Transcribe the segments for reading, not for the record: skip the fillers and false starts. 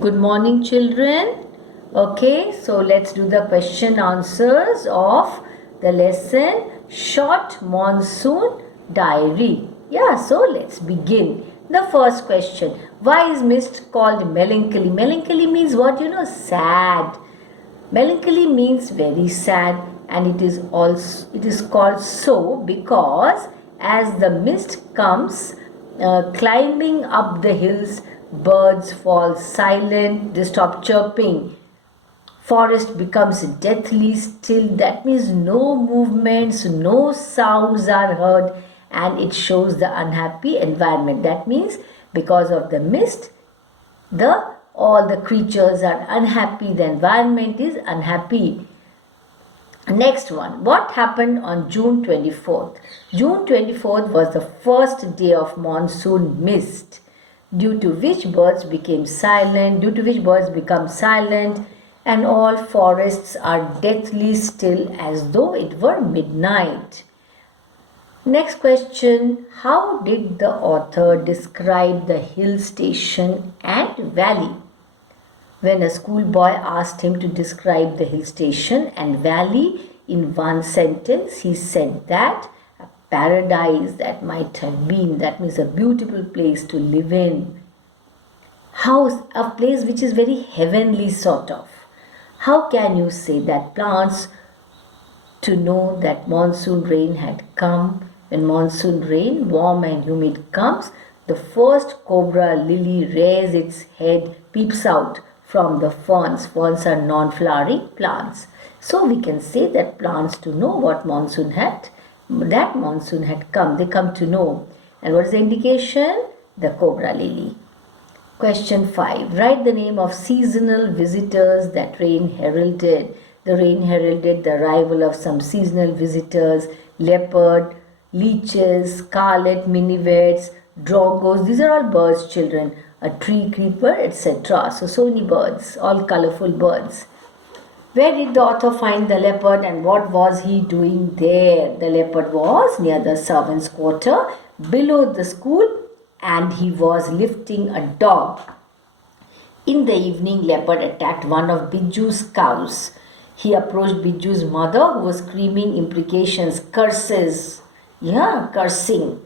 Good morning, children. Okay, so let's do the question answers of the lesson Short Monsoon Diary. Yeah, so let's begin. The first question: why is mist called melancholy? Melancholy means what? Sad. Melancholy means very sad, and it is called so because as the mist comes climbing up the hills, birds fall silent, they stop chirping, forest becomes deathly still. That means no movements, no sounds are heard, and it shows the unhappy environment. That means because of the mist, the all the creatures are unhappy, the environment is unhappy. Next one, what happened on June 24th? June 24th was the first day of monsoon mist, due to which birds became silent, and all forests are deathly still as though it were midnight. Next question, how did the author describe the hill station and valley? When a schoolboy asked him to describe the hill station and valley in one sentence, he said that a paradise that might have been, that means a beautiful place to live in. House, a place which is very heavenly sort of. How can you say that plants to know that monsoon rain had come? When monsoon rain, warm and humid comes, the first cobra lily rears its head, peeps out from the ferns. Ferns are non-flowering plants. So we can say that plants to know that monsoon had come. They come to know. And what is the indication? The cobra lily. Question 5. Write the name of seasonal visitors that rain heralded. The rain heralded the arrival of some seasonal visitors: leopard, leeches, scarlet minivets, drongos. These are all birds, children. A tree creeper, etc. So many birds, all colorful birds. Where did the author find the leopard and what was he doing there? The leopard was near the servants' quarter below the school, and he was lifting a dog. In the evening, leopard attacked one of Biju's cows. He approached Biju's mother, who was screaming imprecations, curses. Cursing.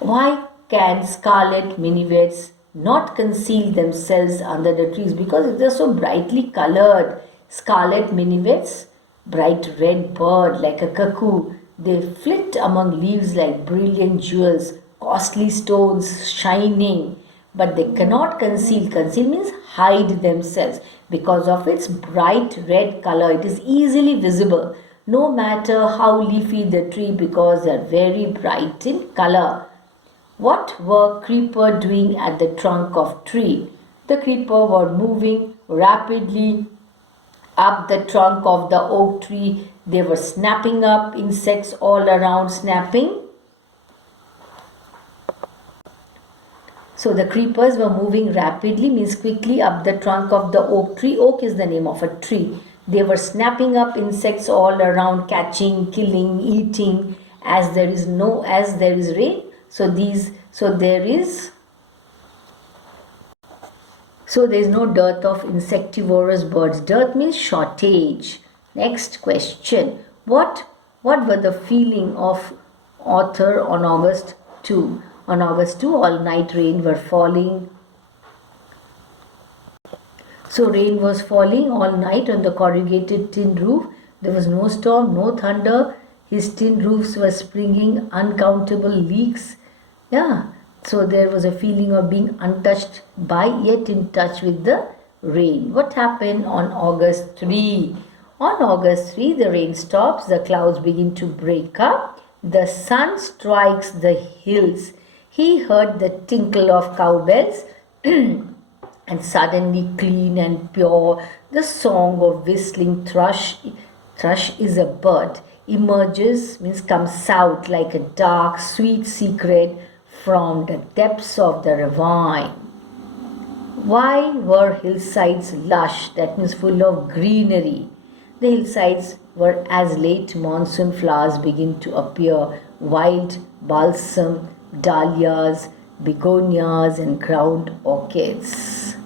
Why can scarlet minivets not conceal themselves under the trees? Because they are so brightly colored. Scarlet minivets, bright red bird like a cuckoo. They flit among leaves like brilliant jewels, costly stones shining. But they cannot conceal. Conceal means hide themselves. Because of its bright red color, it is easily visible, no matter how leafy the tree, because they are very bright in color. What were creeper doing at the trunk of tree? The creeper were moving rapidly up the trunk of the oak tree. They were snapping up insects all around, snapping. So the creepers were moving rapidly, means quickly, up the trunk of the oak tree. Oak is the name of a tree. They were snapping up insects all around, catching, killing, eating. As there is rain, so there is no dearth of insectivorous birds. Dearth means shortage. Next question. What were the feeling of author on August 2? On August 2, all night rain were falling. So rain was falling all night on the corrugated tin roof. There was no storm, no thunder. His tin roofs were springing uncountable leaks. So there was a feeling of being untouched by, yet in touch with the rain. What happened on August 3? On August 3, the rain stops, the clouds begin to break up, the sun strikes the hills. He heard the tinkle of cowbells and suddenly clean and pure, the song of whistling thrush. Thrush is a bird. Emerges, means comes out like a dark, sweet secret from the depths of the ravine. Why were hillsides lush? That means full of greenery. The hillsides were as late monsoon flowers begin to appear: wild balsam, dahlias, begonias, and ground orchids.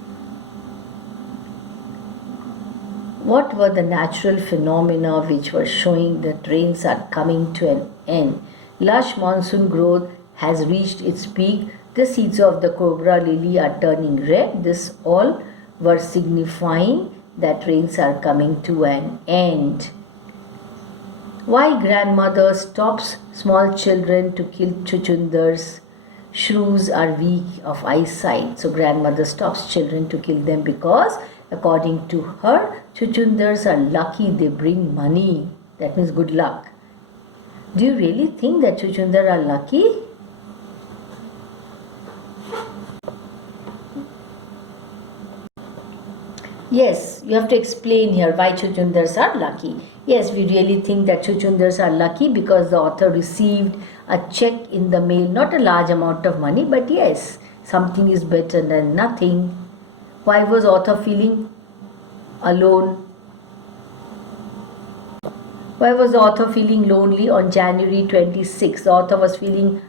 What were the natural phenomena which were showing that rains are coming to an end? Lush monsoon growth has reached its peak. The seeds of the cobra lily are turning red. This all were signifying that rains are coming to an end. Why grandmother stops small children to kill chuchundars? Shrews are weak of eyesight, so grandmother stops children to kill them because, according to her, chuchundars are lucky, they bring money. That means good luck. Do you really think that chuchundar are lucky? Yes, you have to explain here why chuchundars are lucky. Yes, we really think that chuchundars are lucky because the author received a check in the mail, not a large amount of money, but yes, something is better than nothing. Why was author feeling alone? Why was the author feeling lonely on January 26th? The author was feeling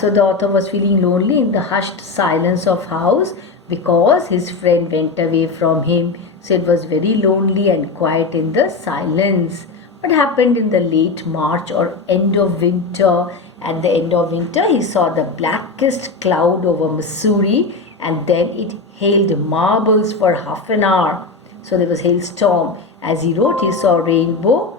so the author was feeling lonely in the hushed silence of house because his friend went away from him. So it was very lonely and quiet in the silence. What happened in the late March or end of winter? At the end of winter, he saw the blackest cloud over Missouri, and then it hailed marbles for half an hour. So there was hailstorm. As he wrote, he saw rainbow.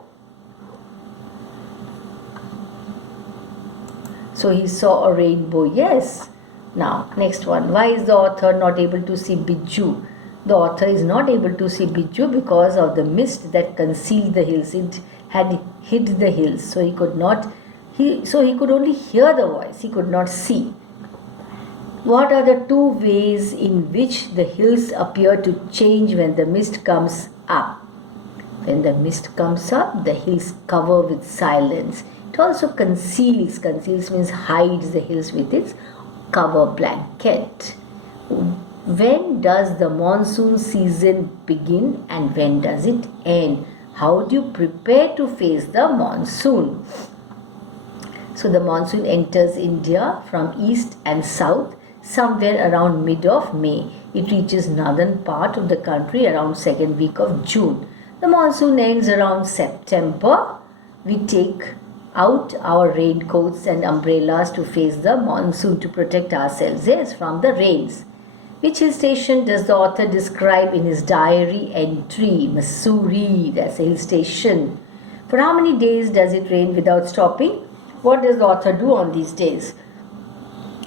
So he saw a rainbow, yes. Now, next one. Why is the author not able to see Biju? The author is not able to see Biju because of the mist that concealed the hills. It had hid the hills, so he could not. He could only hear the voice. He could not see. What are the two ways in which the hills appear to change when the mist comes up? When the mist comes up, the hills cover with silence. It also conceals means hides the hills with its cover blanket. When does the monsoon season begin and when does it end? How do you prepare to face the monsoon? So the monsoon enters India from east and south somewhere around mid of May. It reaches northern part of the country around second week of June. The monsoon ends around September. We take out our raincoats and umbrellas to face the monsoon to protect ourselves from the rains. Which hill station does the author describe in his diary entry? Missouri, that's a hill station. For how many days does it rain without stopping? What does the author do on these days?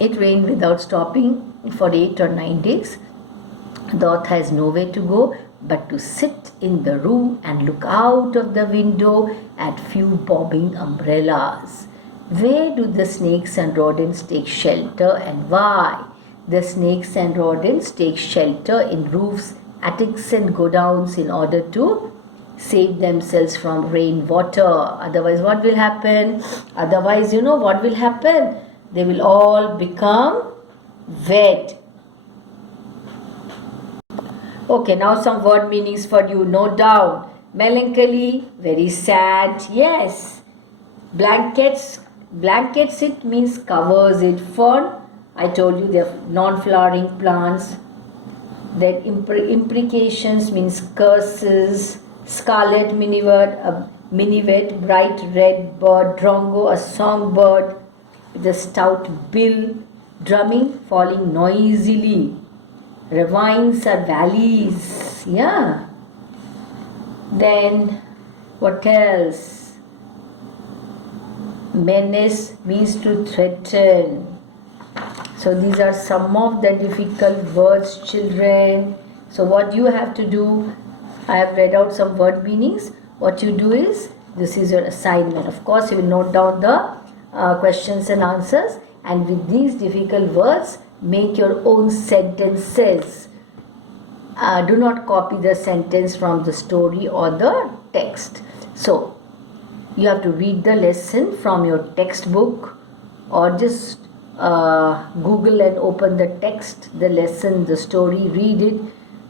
It rained without stopping for 8 or 9 days. The author has nowhere to go but to sit in the room and look out of the window at few bobbing umbrellas. Where do the snakes and rodents take shelter and why? The snakes and rodents take shelter in roofs, attics and godowns in order to save themselves from rainwater. Otherwise, what will happen? Otherwise, what will happen? They will all become wet. Okay, now some word meanings for you. Note down. Melancholy, very sad. Yes. Blankets it means covers it. Fern, I told you they're non-flowering plants. Then imprecations means curses. Scarlet minivet, bright red bird. Drongo, a songbird with a stout bill. Drumming, falling noisily. Ravines are valleys. Yeah. Then what else? Menace means to threaten. So these are some of the difficult words, children. So what you have to do, I have read out some word meanings. What you do is, this is your assignment. Of course, you will note down the questions and answers, and with these difficult words, make your own sentences. Do not copy the sentence from the story or the text. So, you have to read the lesson from your textbook or just Google and open the text, the lesson, the story, read it.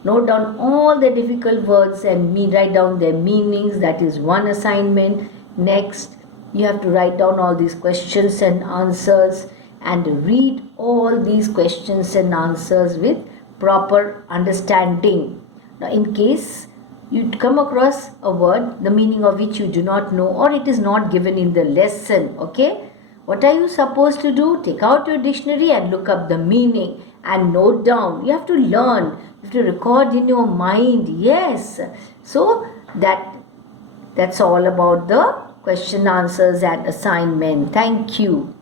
Note down all the difficult words and write down their meanings. That is one assignment. Next, you have to write down all these questions and answers and read all these questions and answers with proper understanding. Now, in case you come across a word, the meaning of which you do not know, or it is not given in the lesson, okay? What are you supposed to do? Take out your dictionary and look up the meaning and note down. You have to learn, you have to record in your mind. Yes. So that's all about the question answers and assignment. Thank you.